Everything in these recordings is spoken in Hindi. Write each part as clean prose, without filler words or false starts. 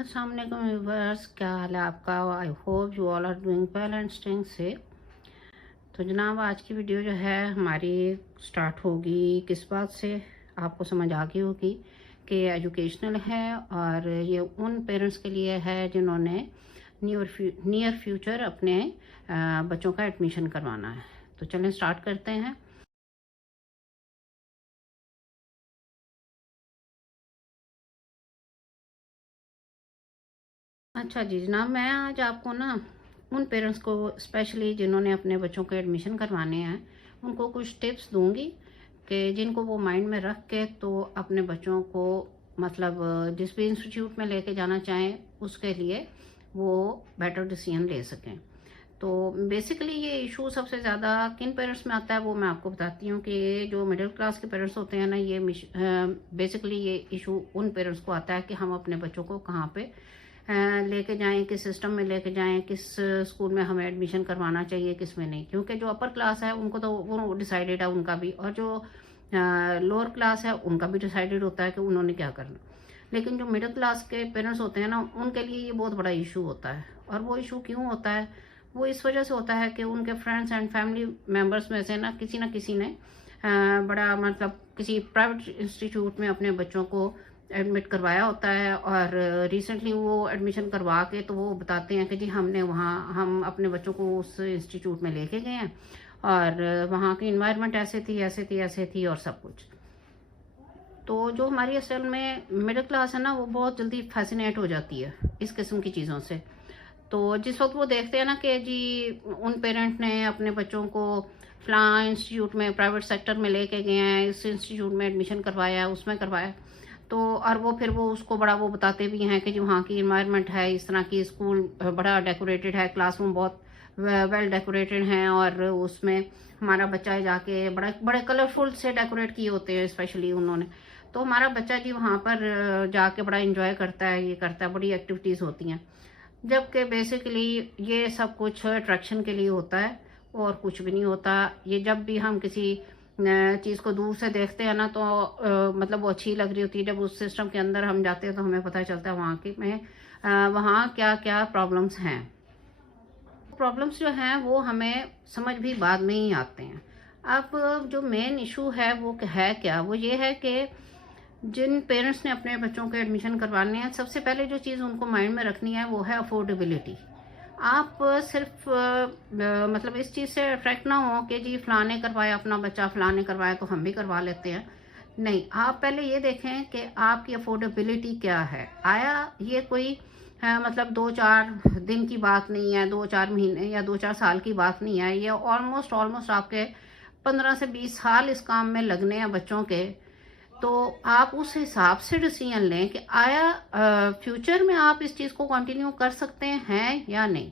अस्सलाम वालेकुम व्यूअर्स, क्या हाल है आपका। I hope you all are doing well and staying safe. तो जनाब, आज की वीडियो जो है हमारी स्टार्ट होगी किस बात से, आपको समझ आ गई होगी कि एजुकेशनल है और ये उन पेरेंट्स के लिए है जिन्होंने नियर फ्यूचर अपने बच्चों का एडमिशन करवाना है। तो चलें स्टार्ट करते हैं। अच्छा जी जनाब, मैं आज आपको ना उन पेरेंट्स को स्पेशली जिन्होंने अपने बच्चों के एडमिशन करवाने हैं उनको कुछ टिप्स दूंगी कि जिनको वो माइंड में रख के तो अपने बच्चों को मतलब जिस भी इंस्टीट्यूट में लेके जाना चाहें उसके लिए वो बेटर डिसीजन ले सकें। तो बेसिकली ये इशू सबसे ज़्यादा किन पेरेंट्स में आता है वो मैं आपको बताती हूँ कि जो मिडिल क्लास के पेरेंट्स होते हैं ना, ये बेसिकली ये इशू उन पेरेंट्स को आता है कि हम अपने बच्चों को कहाँ पे लेके जाएं, किस सिस्टम में लेके जाएं, किस स्कूल में हमें एडमिशन करवाना चाहिए, किस में नहीं। क्योंकि जो अपर क्लास है उनको तो वो डिसाइडेड है उनका भी, और जो लोअर क्लास है उनका भी डिसाइडेड होता है कि उन्होंने क्या करना। लेकिन जो मिडिल क्लास के पेरेंट्स होते हैं ना, उनके लिए ये बहुत बड़ा इशू होता है। और वो इशू क्यों होता है? वो इस वजह से होता है कि उनके फ्रेंड्स एंड फैमिली मेम्बर्स में से ना किसी ने बड़ा मतलब किसी प्राइवेट इंस्टीट्यूट में अपने बच्चों को एडमिट करवाया होता है, और रिसेंटली वो एडमिशन करवा के तो वो बताते हैं कि जी हमने वहाँ हम अपने बच्चों को उस इंस्टीट्यूट में लेके गए हैं और वहाँ की इन्वायरमेंट ऐसे थी ऐसे थी ऐसे थी और सब कुछ। तो जो हमारी असल में मिडिल क्लास है ना, वो बहुत जल्दी फैसिनेट हो जाती है इस किस्म की चीज़ों से। तो जिस वक्त वो देखते हैं ना कि जी उन पेरेंट ने अपने बच्चों को फलां इंस्टीट्यूट में प्राइवेट सेक्टर में लेके गए हैं, इस इंस्टीट्यूट में एडमिशन करवाया, उसमें करवाया, तो और वो फिर वो उसको बड़ा वो बताते भी हैं कि जो वहाँ की इन्वायरमेंट है इस तरह की, स्कूल बड़ा डेकोरेटेड है, क्लासरूम बहुत वेल डेकोरेटेड हैं, और उसमें हमारा बच्चा जाके बड़ा बड़े कलरफुल से डेकोरेट किए होते हैं स्पेशली उन्होंने। तो हमारा बच्चा जी वहाँ पर जाके बड़ा इंजॉय करता है, ये करता है, बड़ी एक्टिविटीज़ होती हैं। जबकि बेसिकली ये सब कुछ अट्रैक्शन के लिए होता है और कुछ भी नहीं होता। ये जब भी हम किसी चीज़ को दूर से देखते हैं ना, तो मतलब वो अच्छी लग रही होती है। जब उस सिस्टम के अंदर हम जाते हैं तो हमें पता चलता है वहाँ की में वहाँ क्या क्या प्रॉब्लम्स हैं। प्रॉब्लम्स जो हैं वो हमें समझ भी बाद में ही आते हैं। अब जो मेन इशू है वो है क्या, वो ये है कि जिन पेरेंट्स ने अपने बच्चों के एडमिशन करवाने हैं, सबसे पहले जो चीज़ उनको माइंड में रखनी है वो है अफोर्डेबिलिटी। आप सिर्फ मतलब इस चीज़ से अट्रैक्ट ना हो कि जी फलाने करवाया अपना बच्चा, फलाने करवाया तो हम भी करवा लेते हैं। नहीं, आप पहले ये देखें कि आपकी अफोर्डेबिलिटी क्या है। आया ये कोई मतलब 2-4 दिन की बात नहीं है, 2-4 महीने या 2-4 साल की बात नहीं है, ये ऑलमोस्ट ऑलमोस्ट आपके 15 से 20 साल इस काम में लगने हैं बच्चों के। तो आप उस हिसाब से डिसीजन लें कि आया फ्यूचर में आप इस चीज़ को कंटिन्यू कर सकते हैं या नहीं।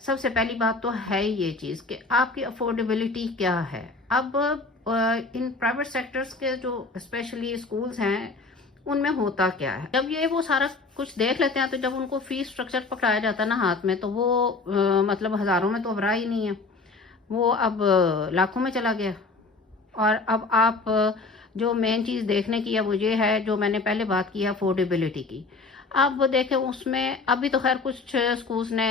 सबसे पहली बात तो है ही ये चीज़ कि आपकी अफोर्डेबिलिटी क्या है। अब इन प्राइवेट सेक्टर्स के जो स्पेशली स्कूल्स हैं उनमें होता क्या है, जब ये वो सारा कुछ देख लेते हैं तो जब उनको फीस स्ट्रक्चर पकड़ाया जाता है ना हाथ में, तो वो मतलब हज़ारों में तो अब रहा ही नहीं है, वो अब लाखों में चला गया। और अब आप जो मेन चीज़ देखने की है वो ये है, जो मैंने पहले बात की है अफोर्डेबिलिटी की। अब देखें उसमें अभी तो खैर कुछ स्कूल्स ने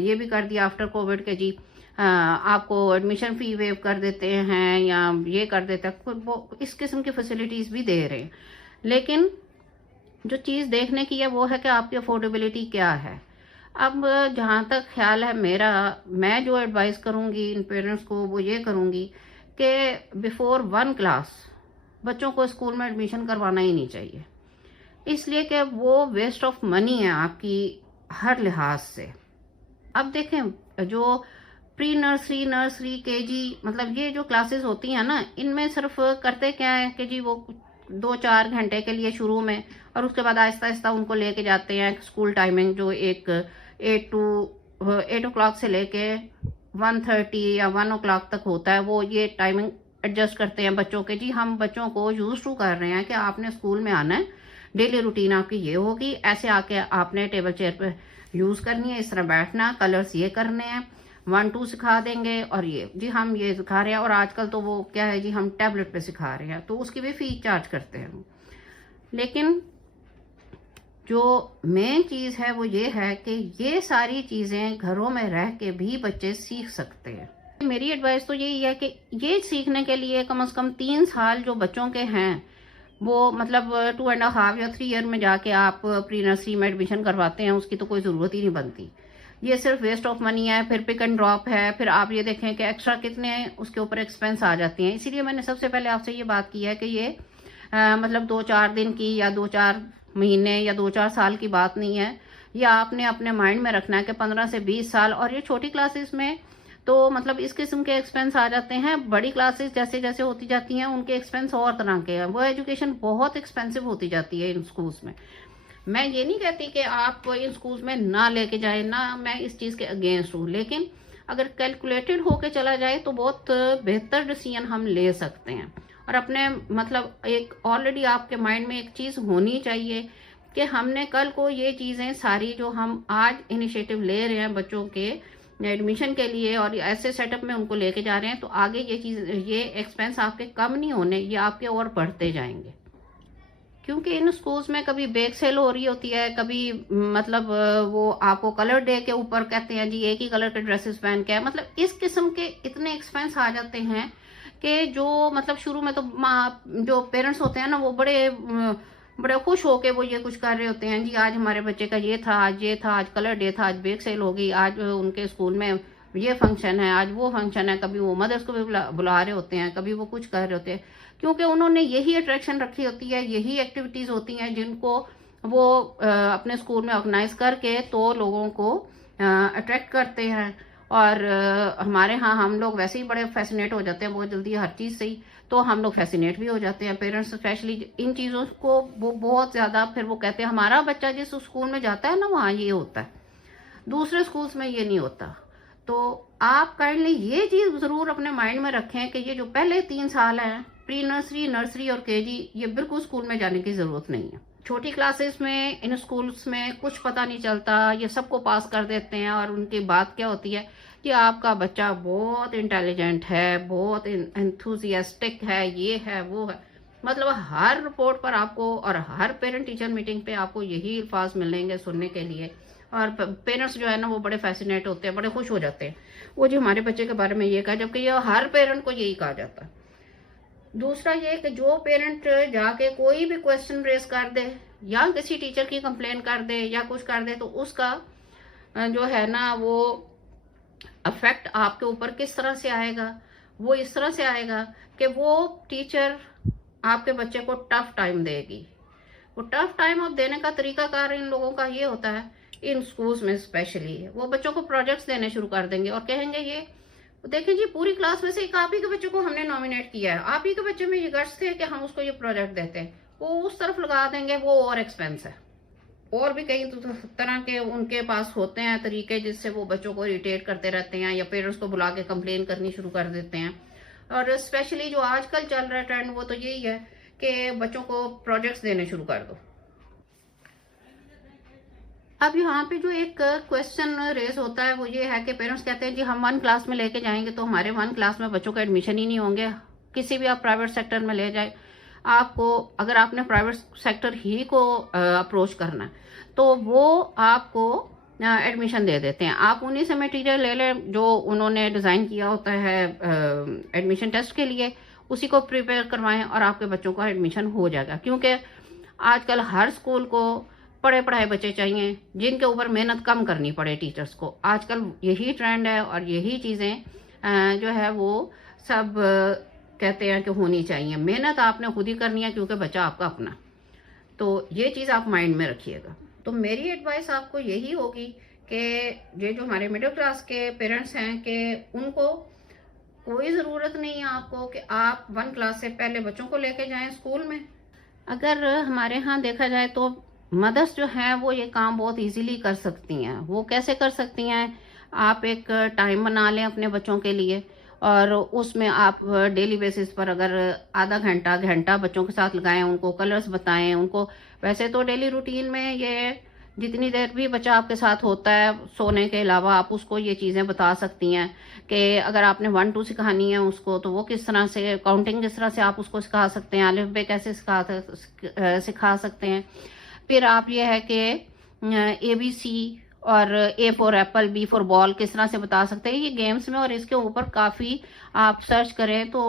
ये भी कर दिया आफ्टर कोविड के जी आपको एडमिशन फ़ी वेव कर देते हैं या ये कर देते हैं, वो इस किस्म की फैसिलिटीज़ भी दे रहे हैं। लेकिन जो चीज़ देखने की है वो है कि आपकी अफोर्डेबिलिटी क्या है। अब जहाँ तक ख्याल है मेरा, मैं जो एडवाइस करूँगी इन पेरेंट्स को वो ये करूँगी कि बिफोर 1 क्लास बच्चों को स्कूल में एडमिशन करवाना ही नहीं चाहिए। इसलिए कि वो वेस्ट ऑफ मनी है आपकी हर लिहाज से। अब देखें जो प्री नर्सरी, नर्सरी, केजी, मतलब ये जो क्लासेस होती हैं ना, इनमें सिर्फ करते क्या है कि जी वो 2-4 घंटे के लिए शुरू में, और उसके बाद आहिस्ता आहिस्ता उनको लेके जाते हैं स्कूल टाइमिंग जो एक 8 से लेके 1:30 या 1 o'clock तक होता है, वो ये टाइमिंग एडजस्ट करते हैं बच्चों के। जी हम बच्चों को यूज टू कर रहे हैं कि आपने स्कूल में आना है, डेली रूटीन आपकी ये होगी, ऐसे आके आपने टेबल चेयर पे यूज करनी है, इस तरह बैठना, कलर्स ये करने हैं, 1-2 सिखा देंगे, और ये जी हम ये सिखा रहे हैं। और आजकल तो वो क्या है जी, हम टैबलेट पे सिखा रहे हैं, तो उसकी भी फीस चार्ज करते हैं। लेकिन जो मेन चीज़ है वो ये है कि ये सारी चीज़ें घरों में रह के भी बच्चे सीख सकते हैं। मेरी एडवाइस तो यही है कि ये सीखने के लिए कम से कम 3 साल जो बच्चों के हैं, वो मतलब 2.5 या 3 ईयर में जाके आप प्री नर्सरी में एडमिशन करवाते हैं, उसकी तो कोई ज़रूरत ही नहीं बनती। ये सिर्फ वेस्ट ऑफ मनी है, फिर पिक एंड ड्रॉप है, फिर आप ये देखें कि एक्स्ट्रा कितने उसके ऊपर एक्सपेंस आ जाती हैं। इसीलिए मैंने सबसे पहले आपसे ये बात की है कि ये मतलब 2-4 दिन की या 2-4 महीने या 2-4 साल की बात नहीं है। ये आपने अपने माइंड में रखना है कि 15 से 20 साल, और ये छोटी क्लासेस में तो मतलब इस किस्म के एक्सपेंस आ जाते हैं। बड़ी क्लासेस जैसे जैसे होती जाती हैं उनके एक्सपेंस और तरह के हैं। वो एजुकेशन बहुत एक्सपेंसिव होती जाती है इन स्कूल्स में। मैं ये नहीं कहती कि आप इन स्कूल्स में ना लेके जाए, ना मैं इस चीज़ के अगेंस्ट हूँ, लेकिन अगर कैलकुलेटेड होके चला जाए तो बहुत बेहतर डिसीजन हम ले सकते हैं। और अपने मतलब एक ऑलरेडी आपके माइंड में एक चीज़ होनी चाहिए कि हमने कल को ये चीज़ें सारी जो हम आज इनिशिएटिव ले रहे हैं बच्चों के एडमिशन के लिए और ऐसे सेटअप में उनको लेके जा रहे हैं, तो आगे ये एक्सपेंस आपके कम नहीं होने, ये आपके और बढ़ते जाएंगे। क्योंकि इन स्कूल्स में कभी बैग सेल हो रही होती है, कभी मतलब वो आपको कलर डे के ऊपर कहते हैं जी एक ही कलर के ड्रेसेस पहन के, मतलब इस किस्म के इतने एक्सपेंस आ जाते हैं कि जो मतलब शुरू में तो जो पेरेंट्स होते हैं ना वो बड़े खुश होके वो ये कुछ कर रहे होते हैं जी आज हमारे बच्चे का ये था, आज ये था, आज कलर डे था, आज बैग सेल होगी, आज उनके स्कूल में ये फंक्शन है, आज वो फंक्शन है। कभी वो मदर्स को भी बुला रहे होते हैं, कभी वो कुछ कर रहे होते हैं, क्योंकि उन्होंने यही अट्रैक्शन रखी होती है, यही एक्टिविटीज़ होती हैं जिनको वो अपने स्कूल में ऑर्गेनाइज करके तो लोगों को अट्रैक्ट करते हैं। और हमारे यहाँ हम लोग वैसे ही बड़े फैसिनेट हो जाते हैं बहुत जल्दी हर चीज़ से ही, तो हम लोग फैसिनेट भी हो जाते हैं। पेरेंट्स स्पेशली इन चीज़ों को वो बहुत ज़्यादा फिर वो कहते हैं हमारा बच्चा जिस स्कूल में जाता है ना वहाँ ये होता है, दूसरे स्कूल्स में ये नहीं होता। तो आप काइंडली ये चीज़ ज़रूर अपने माइंड में रखें कि ये जो पहले 3 साल हैं प्री नर्सरी, नर्सरी और केजी, ये बिल्कुल स्कूल में जाने की ज़रूरत नहीं है। छोटी क्लासेस में इन स्कूल्स में कुछ पता नहीं चलता, ये सबको पास कर देते हैं और उनकी बात क्या होती है कि आपका बच्चा बहुत इंटेलिजेंट है, बहुत एंथुजियास्टिक है, ये है वो है। मतलब हर रिपोर्ट पर आपको और हर पेरेंट टीचर मीटिंग पे आपको यही अल्फाज मिलेंगे सुनने के लिए। और पेरेंट्स जो है ना वो बड़े फैसिनेट होते हैं, बड़े खुश हो जाते हैं वो जो हमारे बच्चे के बारे में ये कहा, जबकि ये हर पेरेंट को यही कहा जाता है। दूसरा ये कि जो पेरेंट जाके कोई भी क्वेश्चन रेस कर दे या किसी टीचर की कंप्लेन कर दे या कुछ कर दे, तो उसका जो है ना वो अफेक्ट आपके ऊपर किस तरह से आएगा, वो इस तरह से आएगा कि वो टीचर आपके बच्चे को टफ टाइम देगी। वो टफ टाइम अब देने का तरीकाकार इन लोगों का ये होता है, इन स्कूल्स में स्पेशली वो बच्चों को प्रोजेक्ट्स देने शुरू कर देंगे और कहेंगे ये देखिए जी पूरी क्लास में से एक आप ही के बच्चे को हमने नॉमिनेट किया है, आप ही के बच्चे में ये गट्स थे कि हम उसको ये प्रोजेक्ट देते हैं, वो उस तरफ लगा देंगे, वो और एक्सपेंस है। और भी कई तरह के उनके पास होते हैं तरीके जिससे वो बच्चों को इरिटेट करते रहते हैं या पेरेंट्स को बुला के कंप्लेन करनी शुरू कर देते हैं। और स्पेशली जो आजकल चल रहा है ट्रेंड वो तो यही है कि बच्चों को प्रोजेक्ट्स देने शुरू कर दो। अब यहाँ पे जो एक क्वेश्चन रेज होता है वो ये है कि पेरेंट्स कहते हैं जी हम 1 क्लास में लेके जाएंगे तो हमारे 1 क्लास में बच्चों का एडमिशन ही नहीं होंगे। किसी भी आप प्राइवेट सेक्टर में ले जाए, आपको अगर आपने प्राइवेट सेक्टर ही को अप्रोच करना है तो वो आपको एडमिशन दे देते हैं। आप उन्हीं से मटीरियल ले लें जो उन्होंने डिज़ाइन किया होता है एडमिशन टेस्ट के लिए, उसी को प्रिपेयर करवाएं और आपके बच्चों का एडमिशन हो जाएगा। क्योंकि आजकल हर स्कूल को पढ़े पढ़ाए बच्चे चाहिए जिनके ऊपर मेहनत कम करनी पड़े टीचर्स को। आजकल यही ट्रेंड है और यही चीज़ें जो है वो सब कहते हैं कि होनी चाहिए। मेहनत आपने खुद ही करनी है क्योंकि बच्चा आपका अपना, तो ये चीज़ आप माइंड में रखिएगा। तो मेरी एडवाइस आपको यही होगी कि ये जो हमारे मिडिल क्लास के पेरेंट्स हैं कि उनको कोई ज़रूरत नहीं है आपको कि आप 1 क्लास से पहले बच्चों को लेके जाएं स्कूल में। अगर हमारे यहाँ देखा जाए तो मदर्स जो हैं वो ये काम बहुत इजीली कर सकती हैं। वो कैसे कर सकती हैं, आप एक टाइम बना लें अपने बच्चों के लिए और उसमें आप डेली बेसिस पर अगर आधा घंटा बच्चों के साथ लगाएं, उनको कलर्स बताएं, उनको वैसे तो डेली रूटीन में ये जितनी देर भी बच्चा आपके साथ होता है सोने के अलावा आप उसको ये चीज़ें बता सकती हैं कि अगर आपने 1 2 सिखानी है उसको तो वो किस तरह से, काउंटिंग किस तरह से आप उसको सिखा सकते हैं, अलिफ बे कैसे सिखा सकते हैं, फिर आप ये है कि ABC और A for Apple, B for ball किस तरह से बता सकते हैं ये गेम्स में। और इसके ऊपर काफ़ी आप सर्च करें तो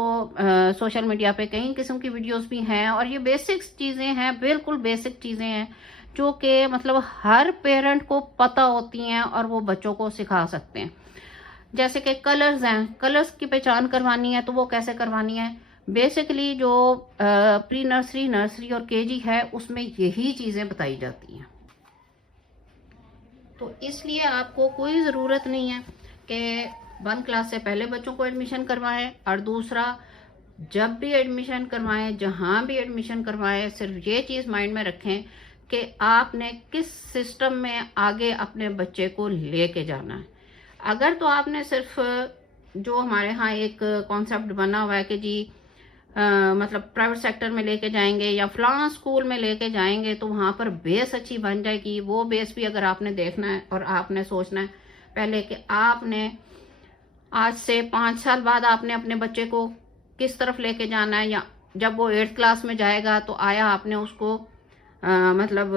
सोशल मीडिया पे कई किस्म की वीडियोस भी हैं, और ये बेसिक्स चीज़ें हैं, बिल्कुल बेसिक चीज़ें हैं जो कि मतलब हर पेरेंट को पता होती हैं और वो बच्चों को सिखा सकते हैं। जैसे कि कलर्स हैं, कलर्स की पहचान करवानी है तो वो कैसे करवानी है। बेसिकली जो प्री नर्सरी, नर्सरी और KG है उसमें यही चीज़ें बताई जाती हैं। तो इसलिए आपको कोई ज़रूरत नहीं है कि 1 क्लास से पहले बच्चों को एडमिशन करवाएं, और दूसरा जब भी एडमिशन करवाएं, जहाँ भी एडमिशन करवाएं, सिर्फ ये चीज़ माइंड में रखें कि आपने किस सिस्टम में आगे अपने बच्चे को लेके जाना है। अगर तो आपने सिर्फ जो हमारे यहाँ एक कॉन्सेप्ट बना हुआ है कि जी मतलब प्राइवेट सेक्टर में लेके जाएंगे या फलां स्कूल में लेके जाएंगे तो वहाँ पर बेस अच्छी बन जाएगी, वो बेस भी अगर आपने देखना है और आपने सोचना है पहले कि आपने आज से 5 साल बाद आपने अपने बच्चे को किस तरफ लेके जाना है, या जब वो 8th क्लास में जाएगा तो आया आपने उसको मतलब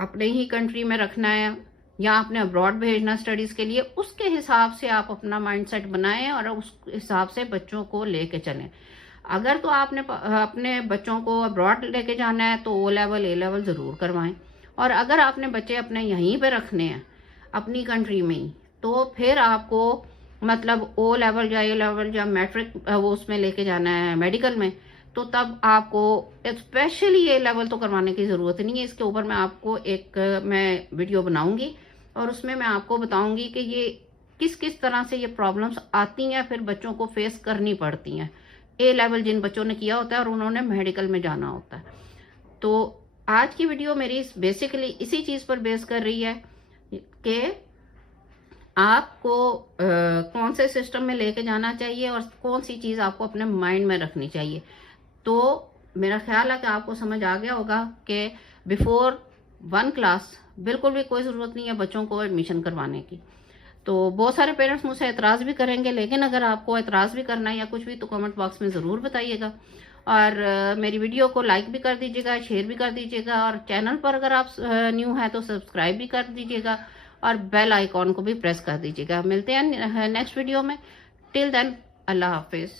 अपने ही कंट्री में रखना है या आपने अब्रॉड भेजना स्टडीज़ के लिए, उसके हिसाब से आप अपना माइंडसेट बनाएं और उस हिसाब से बच्चों को लेके चलें। अगर तो आपने अपने बच्चों को अब्रॉड लेके जाना है तो O लेवल A लेवल ज़रूर करवाएं, और अगर आपने बच्चे अपने यहीं पे रखने हैं अपनी कंट्री में ही, तो फिर आपको मतलब O लेवल या A लेवल या मैट्रिक वो उसमें लेके जाना है मेडिकल में, तो तब आपको स्पेशली A लेवल तो करवाने की ज़रूरत नहीं है। इसके ऊपर मैं आपको एक मैं वीडियो बनाऊंगी और उसमें मैं आपको बताऊंगी कि ये किस किस तरह से ये प्रॉब्लम्स आती हैं, फिर बच्चों को फेस करनी पड़ती हैं। A लेवल जिन बच्चों ने किया होता है और उन्होंने मेडिकल में जाना होता है। तो आज की वीडियो मेरी बेसिकली इसी चीज़ पर बेस कर रही है कि आपको कौन से सिस्टम में लेके जाना चाहिए और कौन सी चीज़ आपको अपने माइंड में रखनी चाहिए। तो मेरा ख्याल है कि आपको समझ आ गया होगा कि बिफोर 1 क्लास बिल्कुल भी कोई ज़रूरत नहीं है बच्चों को एडमिशन करवाने की। तो बहुत सारे पेरेंट्स मुझसे एतराज़ भी करेंगे, लेकिन अगर आपको एतराज़ भी करना है या कुछ भी तो कमेंट बॉक्स में ज़रूर बताइएगा। और मेरी वीडियो को लाइक भी कर दीजिएगा, शेयर भी कर दीजिएगा, और चैनल पर अगर आप न्यू हैं तो सब्सक्राइब भी कर दीजिएगा और बेल आइकॉन को भी प्रेस कर दीजिएगा। मिलते हैं नेक्स्ट वीडियो में। टिल देन, अल्लाह हाफिज़।